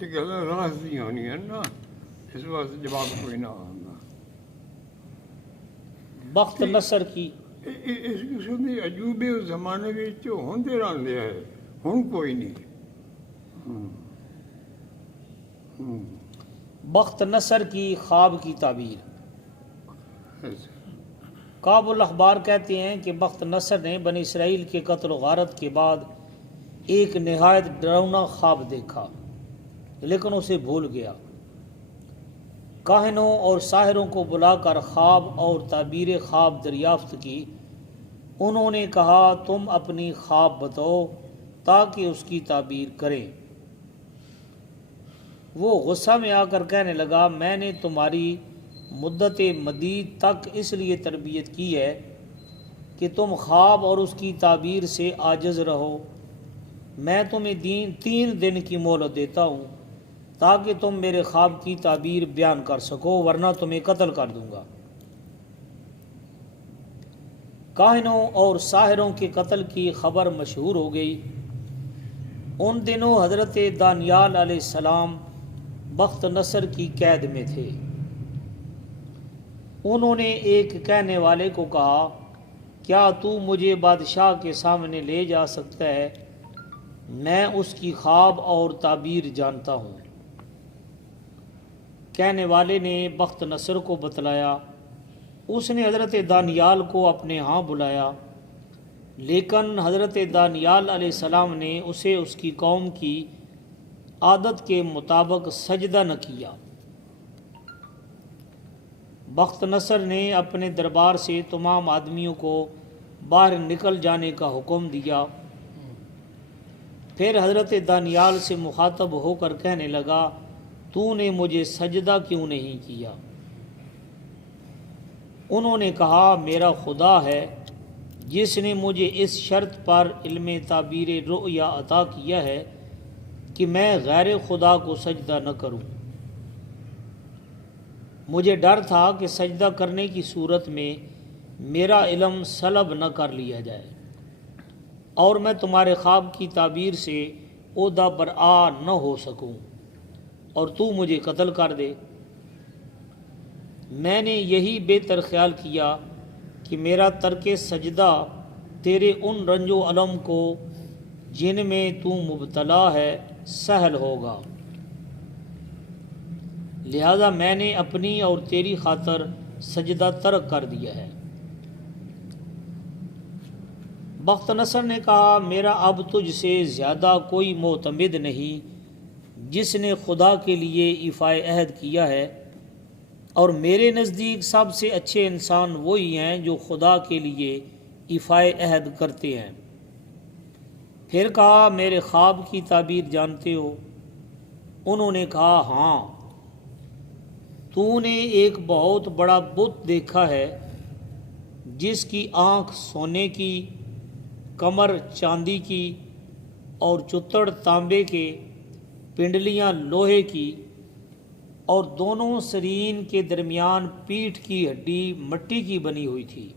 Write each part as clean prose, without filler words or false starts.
یہ گل راس دی ہونی ہے نا، اس واسطے جواب کوئی نہ آتا۔ بخت نصر کی اس قسم کے عجوبے اس زمانے وچ ہوندے رہندے ہے، ہن کوئی نہیں۔ بخت نصر کی خواب کی تعبیر۔ کعب الاخبار کہتے ہیں کہ بخت نصر نے بنی اسرائیل کے قتل و غارت کے بعد ایک نہایت ڈراؤنا خواب دیکھا، لیکن اسے بھول گیا۔ کاہنوں اور ساحروں کو بلا کر خواب اور تعبیر خواب دریافت کی۔ انہوں نے کہا تم اپنی خواب بتاؤ تاکہ اس کی تعبیر کریں۔ وہ غصہ میں آ کر کہنے لگا میں نے تمہاری مدت مدید تک اس لیے تربیت کی ہے کہ تم خواب اور اس کی تعبیر سے عاجز رہو۔ میں تمہیں 3 دن کی مہلت دیتا ہوں تاکہ تم میرے خواب کی تعبیر بیان کر سکو، ورنہ تمہیں قتل کر دوں گا۔ کاہنوں اور ساحروں کے قتل کی خبر مشہور ہو گئی۔ ان دنوں حضرت دانیال علیہ السلام بخت نصر کی قید میں تھے۔ انہوں نے ایک کہنے والے کو کہا کیا تو مجھے بادشاہ کے سامنے لے جا سکتا ہے؟ میں اس کی خواب اور تعبیر جانتا ہوں۔ کہنے والے نے بخت نصر کو بتلایا۔ اس نے حضرت دانیال کو اپنے ہاں بلایا، لیکن حضرت دانیال علیہ السلام نے اسے اس کی قوم کی عادت کے مطابق سجدہ نہ کیا۔ بخت نصر نے اپنے دربار سے تمام آدمیوں کو باہر نکل جانے کا حکم دیا۔ پھر حضرت دانیال سے مخاطب ہو کر کہنے لگا تو نے مجھے سجدہ کیوں نہیں کیا؟ انہوں نے کہا میرا خدا ہے جس نے مجھے اس شرط پر علم تعبیر رؤیا عطا کیا ہے کہ میں غیر خدا کو سجدہ نہ کروں۔ مجھے ڈر تھا کہ سجدہ کرنے کی صورت میں میرا علم سلب نہ کر لیا جائے اور میں تمہارے خواب کی تعبیر سے عہدہ برآ نہ ہو سکوں اور تو مجھے قتل کر دے۔ میں نے یہی بہتر خیال کیا کہ میرا ترک سجدہ تیرے ان رنج و الم کو جن میں تو مبتلا ہے سہل ہوگا، لہذا میں نے اپنی اور تیری خاطر سجدہ ترک کر دیا ہے۔ بخت نصر نے کہا میرا اب تجھ سے زیادہ کوئی معتمد نہیں جس نے خدا کے لیے ایفائے عہد کیا ہے، اور میرے نزدیک سب سے اچھے انسان وہی ہیں جو خدا کے لیے ایفائے عہد کرتے ہیں۔ پھر کہا میرے خواب کی تعبیر جانتے ہو؟ انہوں نے کہا ہاں، تو نے ایک بہت بڑا بت دیکھا ہے جس کی آنکھ سونے کی، کمر چاندی کی اور چتڑ تانبے کے، پنڈلیاں لوہے کی اور دونوں سرین کے درمیان پیٹھ کی ہڈی مٹی کی بنی ہوئی تھی۔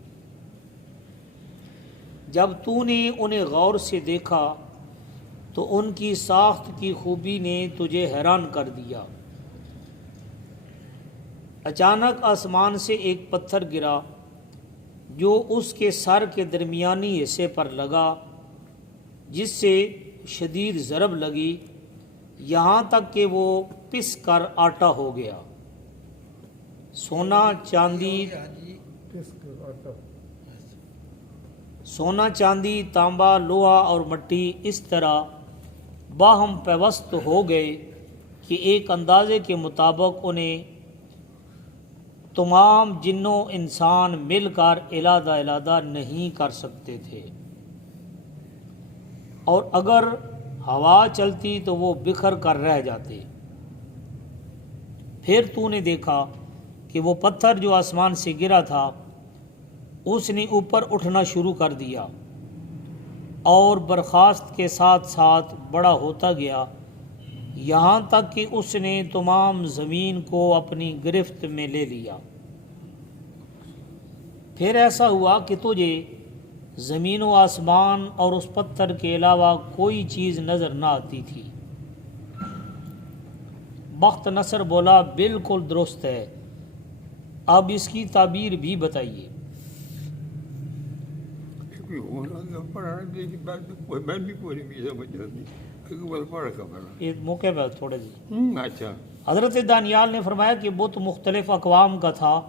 جب تو نے انہیں غور سے دیکھا تو ان کی ساخت کی خوبی نے تجھے حیران کر دیا۔ اچانک آسمان سے ایک پتھر گرا جو اس کے سر کے درمیانی حصے پر لگا، جس سے شدید ضرب لگی یہاں تک کہ وہ پس کر آٹا ہو گیا۔ سونا چاندی تانبا لوہا اور مٹی اس طرح باہم پیوست ہو گئے کہ ایک اندازے کے مطابق انہیں تمام جنوں انسان مل کر علادہ علادہ نہیں کر سکتے تھے، اور اگر ہوا چلتی تو وہ بکھر کر رہ جاتے۔ پھر تو نے دیکھا کہ وہ پتھر جو آسمان سے گرا تھا اس نے اوپر اٹھنا شروع کر دیا اور برخاست کے ساتھ ساتھ بڑا ہوتا گیا، یہاں تک کہ اس نے تمام زمین کو اپنی گرفت میں لے لیا۔ پھر ایسا ہوا کہ تجھے زمین و آسمان اور اس پتھر کے علاوہ کوئی چیز نظر نہ آتی تھی۔ بخت نصر بولا بالکل درست ہے، اب اس کی تعبیر بھی بتائیے۔ کوئی ہونا پڑھانے کی بات بھی پوری بھی سمجھ آتی، اکبر پڑھ کا پڑھا۔ یہ موقع پہ تھوڑے جی۔ اچھا حضرت دانیال نے فرمایا کہ بت مختلف اقوام کا تھا،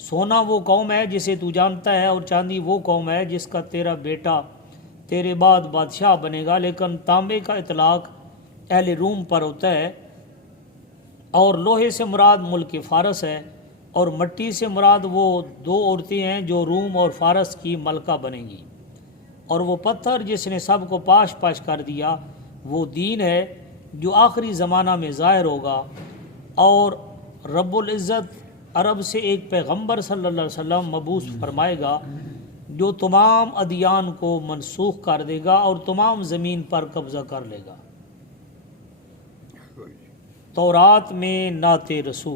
سونا وہ قوم ہے جسے تو جانتا ہے، اور چاندی وہ قوم ہے جس کا تیرا بیٹا تیرے بعد بادشاہ بنے گا، لیکن تانبے کا اطلاق اہل روم پر ہوتا ہے، اور لوہے سے مراد ملک فارس ہے، اور مٹی سے مراد وہ دو عورتیں ہیں جو روم اور فارس کی ملکہ بنیں گی، اور وہ پتھر جس نے سب کو پاش پاش کر دیا وہ دین ہے جو آخری زمانہ میں ظاہر ہوگا، اور رب العزت عرب سے ایک پیغمبر صلی اللہ علیہ وسلم مبعوث فرمائے گا جو تمام ادیان کو منسوخ کر دے گا اور تمام زمین پر قبضہ کر لے گا۔ تورات میں نعت رسول